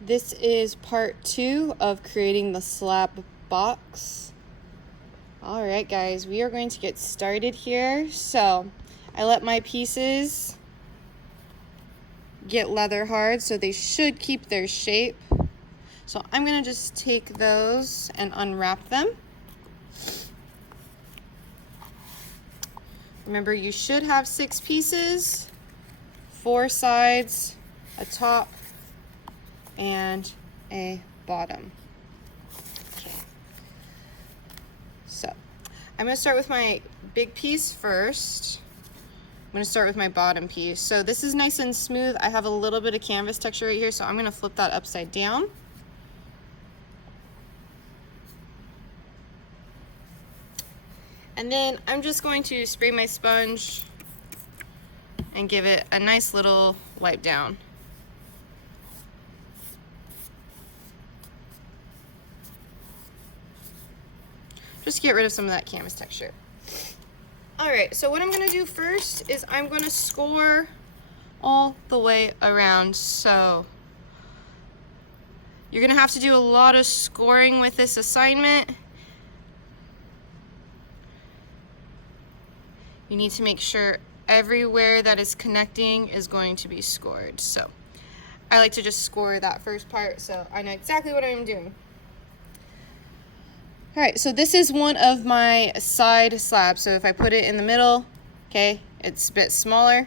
This is part 2 of creating the slab box. Alright guys, we are going to get started here. So I let my pieces get leather hard, so they should keep their shape. So I'm going to just take those and unwrap them. Remember, you should have 6 pieces, 4 sides, a top, and a bottom. Okay. So I'm going to start with my big piece first. I'm going to start with my bottom piece. So this is nice and smooth. I have a little bit of canvas texture right here, so I'm going to flip that upside down. And then I'm just going to spray my sponge and give it a nice little wipe down. Just to get rid of some of that canvas texture. Alright, so what I'm going to do first is I'm going to score all the way around. So you're going to have to do a lot of scoring with this assignment. You need to make sure everywhere that is connecting is going to be scored. So I like to just score that first part so I know exactly what I'm doing. Alright, so this is one of my side slabs. So if I put it in the middle, okay, it's a bit smaller.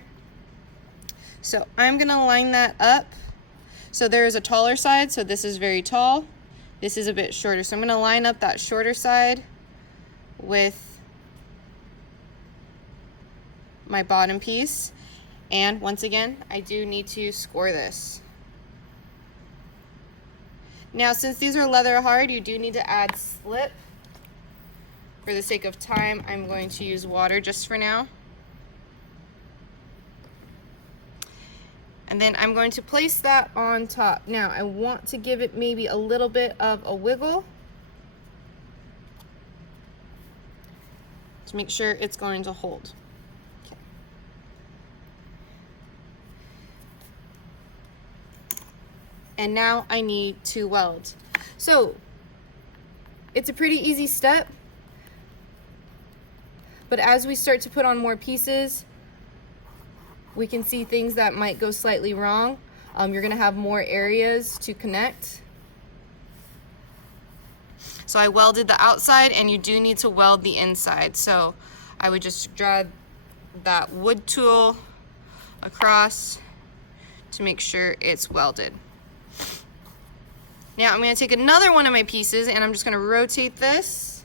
So I'm going to line that up. So there is a taller side, so this is very tall. This is a bit shorter. So I'm going to line up that shorter side with my bottom piece. And once again, I do need to score this. Now, since these are leather hard, you do need to add slip. For the sake of time, I'm going to use water just for now. And then I'm going to place that on top. Now, I want to give it maybe a little bit of a wiggle to make sure it's going to hold. Okay. And now I need to weld. So it's a pretty easy step, but as we start to put on more pieces, we can see things that might go slightly wrong. You're going to have more areas to connect. So I welded the outside, and you do need to weld the inside. So I would just drag that wood tool across to make sure it's welded. Now I'm going to take another one of my pieces and I'm just going to rotate this.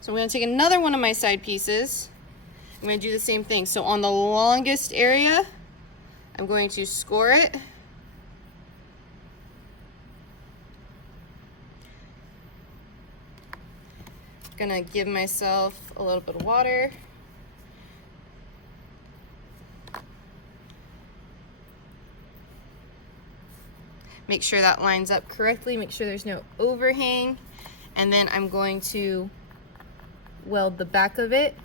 So I'm going to take another one of my side pieces. I'm going to do the same thing. So on the longest area, I'm going to score it. I'm going to give myself a little bit of water. Make sure that lines up correctly, make sure there's no overhang, and then I'm going to weld the back of it.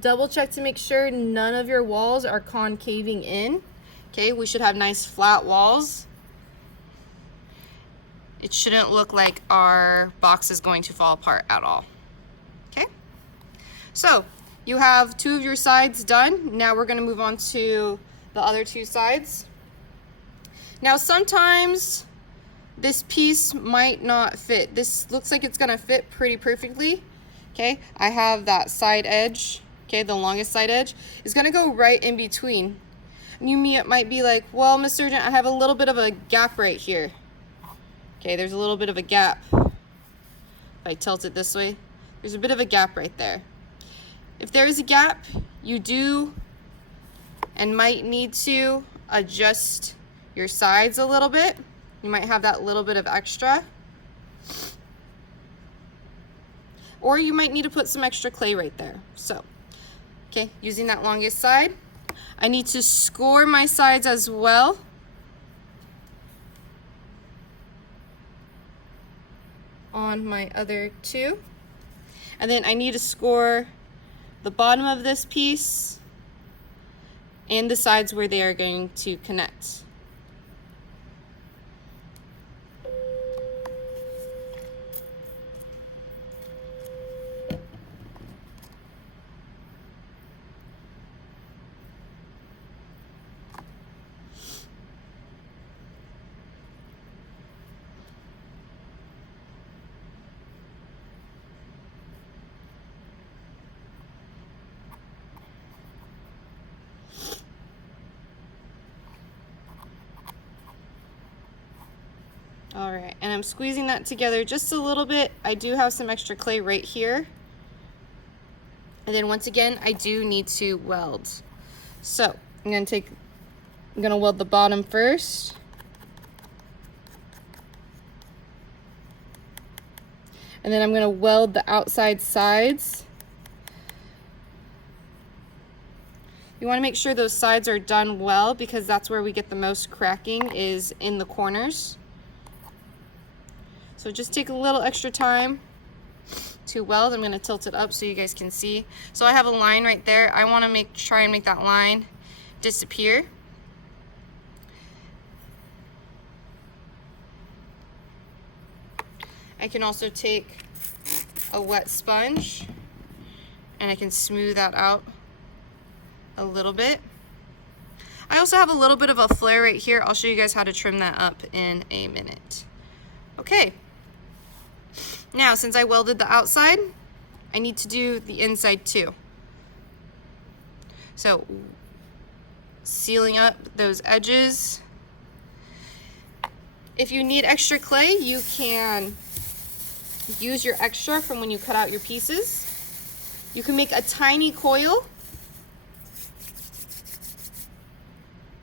Double check to make sure none of your walls are concaving in. Okay, we should have nice flat walls. It shouldn't look like our box is going to fall apart at all. Okay, so you have 2 of your sides done. Now we're going to move on to the other 2 sides. Now sometimes this piece might not fit. This looks like it's gonna fit pretty perfectly. Okay, I have that side edge, okay, the longest side edge is gonna go right in between. And you might be like, well, Ms. Surgeon, I have a little bit of a gap right here. Okay, there's a little bit of a gap. If I tilt it this way, there's a bit of a gap right there. If there is a gap, you do and might need to adjust your sides a little bit. You might have that little bit of extra. Or you might need to put some extra clay right there. So, okay, using that longest side, I need to score my sides as well. On my other 2. And then I need to score the bottom of this piece and the sides where they are going to connect. All right, and I'm squeezing that together just a little bit. I do have some extra clay right here. And then once again, I do need to weld. So I'm gonna weld the bottom first. And then I'm gonna weld the outside sides. You wanna make sure those sides are done well because that's where we get the most cracking, is in the corners. So just take a little extra time to weld. I'm going to tilt it up so you guys can see. So I have a line right there. I want to try and make that line disappear. I can also take a wet sponge and I can smooth that out a little bit. I also have a little bit of a flare right here. I'll show you guys how to trim that up in a minute. Okay. Now, since I welded the outside, I need to do the inside too. So, sealing up those edges. If you need extra clay, you can use your extra from when you cut out your pieces. You can make a tiny coil.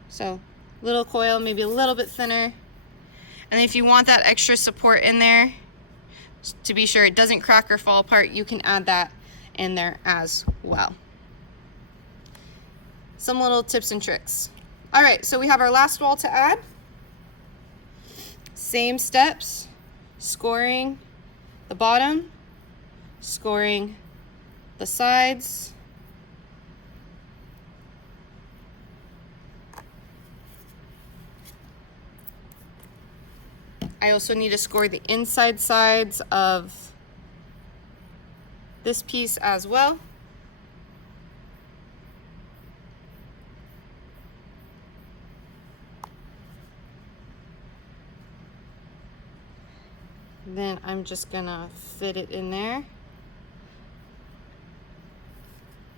So, little coil, maybe a little bit thinner. And if you want that extra support in there, to be sure it doesn't crack or fall apart, you can add that in there as well. Some little tips and tricks. All right, so we have our last wall to add. Same steps, scoring the bottom, scoring the sides. I also need to score the inside sides of this piece as well. Then I'm just gonna fit it in there.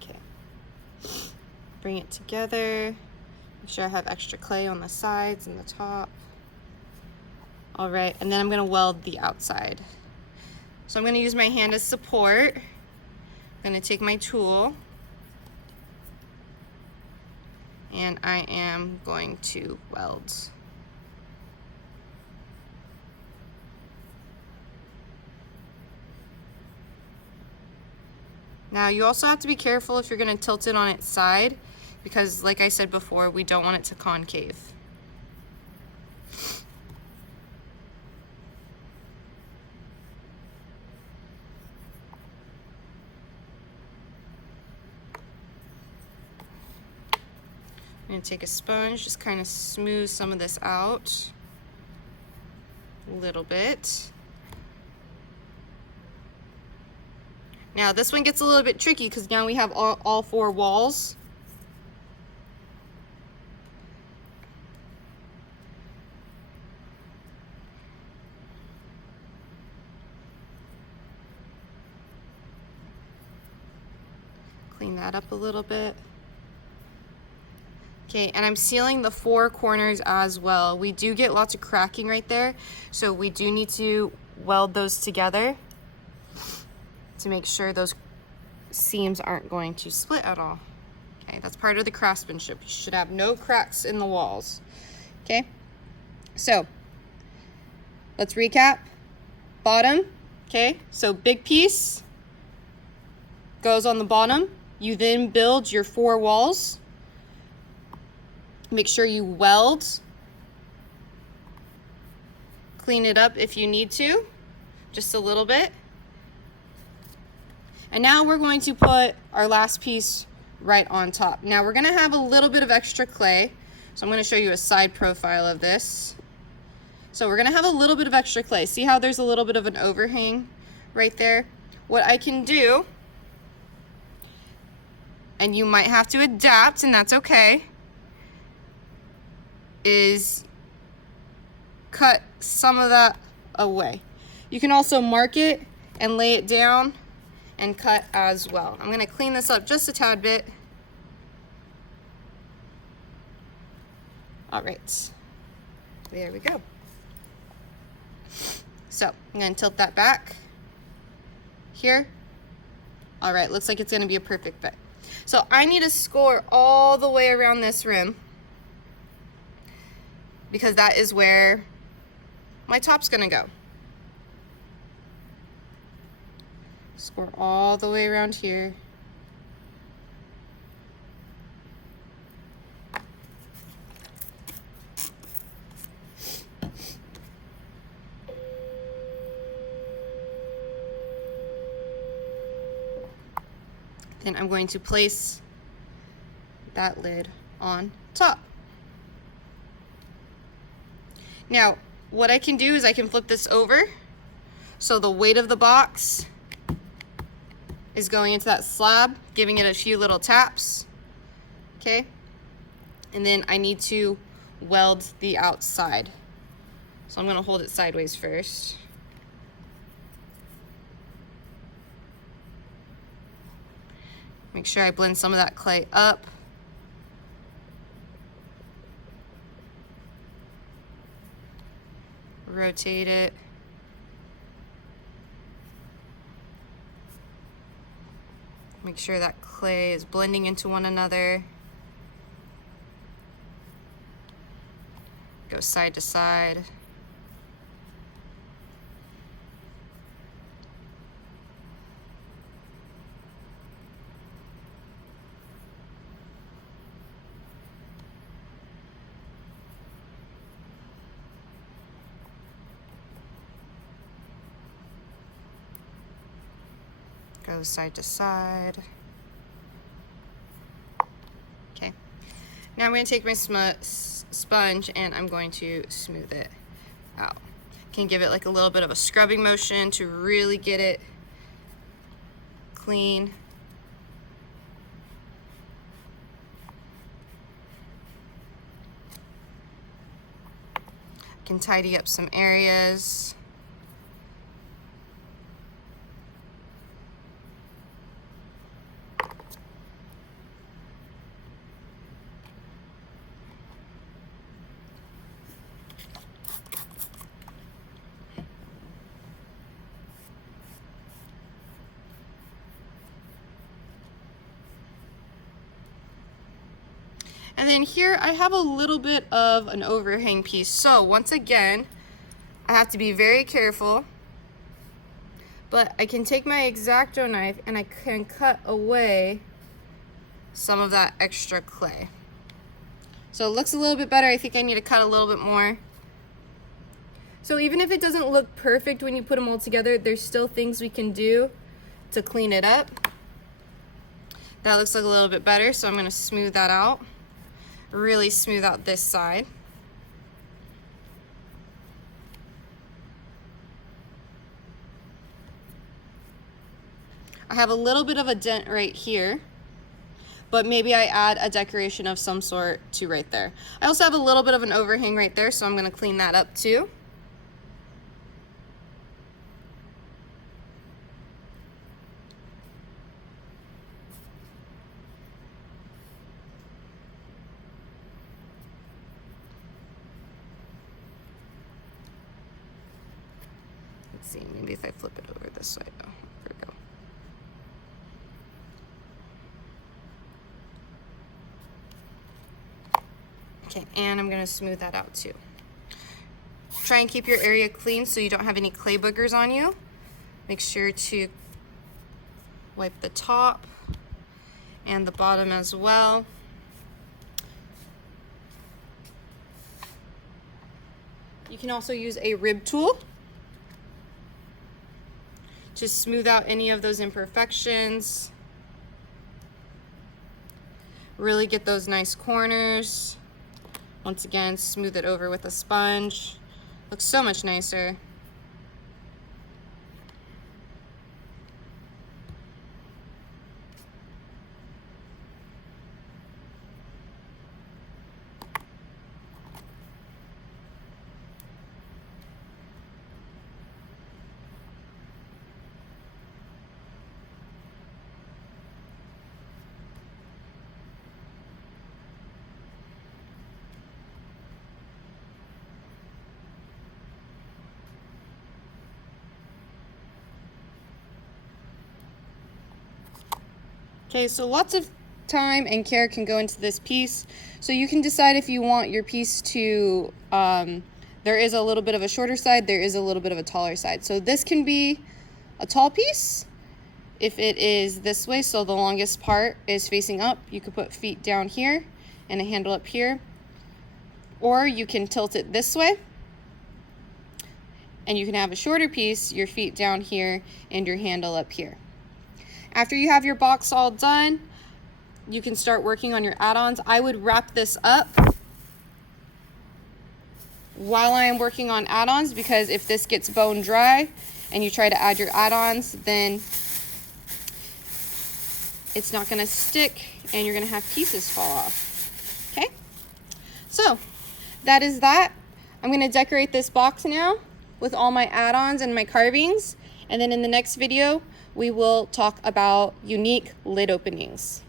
Okay. Bring it together. Make sure I have extra clay on the sides and the top. All right, and then I'm gonna weld the outside. So I'm gonna use my hand as support. I'm gonna take my tool and I am going to weld. Now you also have to be careful if you're gonna tilt it on its side because like I said before, we don't want it to concave. I'm going to take a sponge, just kind of smooth some of this out a little bit. Now this one gets a little bit tricky because now we have all four walls. Clean that up a little bit. Okay, and I'm sealing the four corners as well. We do get lots of cracking right there, so we do need to weld those together to make sure those seams aren't going to split at all. Okay, that's part of the craftsmanship. You should have no cracks in the walls. Okay, so let's recap. Bottom, okay, so big piece goes on the bottom. You then build your four walls. Make sure you weld. Clean it up if you need to, just a little bit. And now we're going to put our last piece right on top. Now we're gonna have a little bit of extra clay, so I'm gonna show you a side profile of this. So we're gonna have a little bit of extra clay. See how there's a little bit of an overhang right there? What I can do, and you might have to adapt, and that's okay, is cut some of that away. You can also mark it and lay it down and cut as well. I'm gonna clean this up just a tad bit. All right, there we go. So I'm gonna tilt that back here. All right, looks like it's gonna be a perfect fit. So I need to score all the way around this rim because that is where my top's gonna go. Score all the way around here. Then I'm going to place that lid on top. Now, what I can do is I can flip this over so the weight of the box is going into that slab, giving it a few little taps, okay? And then I need to weld the outside. So I'm gonna hold it sideways first. Make sure I blend some of that clay up. Rotate it. Make sure that clay is blending into one another. Go side to side. Go side to side. Okay. Now I'm going to take my sponge and I'm going to smooth it out. Can give it like a little bit of a scrubbing motion to really get it clean. Can tidy up some areas. And then here I have a little bit of an overhang piece. So once again, I have to be very careful, but I can take my X-Acto knife and I can cut away some of that extra clay. So it looks a little bit better. I think I need to cut a little bit more. So even if it doesn't look perfect when you put them all together, there's still things we can do to clean it up. That looks like a little bit better, so I'm gonna smooth that out. Really smooth out this side. I have a little bit of a dent right here, but maybe I add a decoration of some sort to right there. I also have a little bit of an overhang right there, so I'm gonna clean that up too. Let's see, maybe if I flip it over this way. Oh, there we go. Okay, and I'm gonna smooth that out too. Try and keep your area clean so you don't have any clay boogers on you. Make sure to wipe the top and the bottom as well. You can also use a rib tool to smooth out any of those imperfections. Really get those nice corners. Once again, smooth it over with a sponge. Looks so much nicer. Okay, so lots of time and care can go into this piece. So you can decide if you want your piece to, there is a little bit of a shorter side, there is a little bit of a taller side. So this can be a tall piece if it is this way, so the longest part is facing up. You could put feet down here and a handle up here. Or you can tilt it this way, and you can have a shorter piece, your feet down here and your handle up here. After you have your box all done, you can start working on your add-ons. I would wrap this up while I am working on add-ons, because if this gets bone dry and you try to add your add-ons, then it's not going to stick and you're going to have pieces fall off. Okay? So that is that. I'm going to decorate this box now with all my add-ons and my carvings, and then in the next video we will talk about unique lid openings.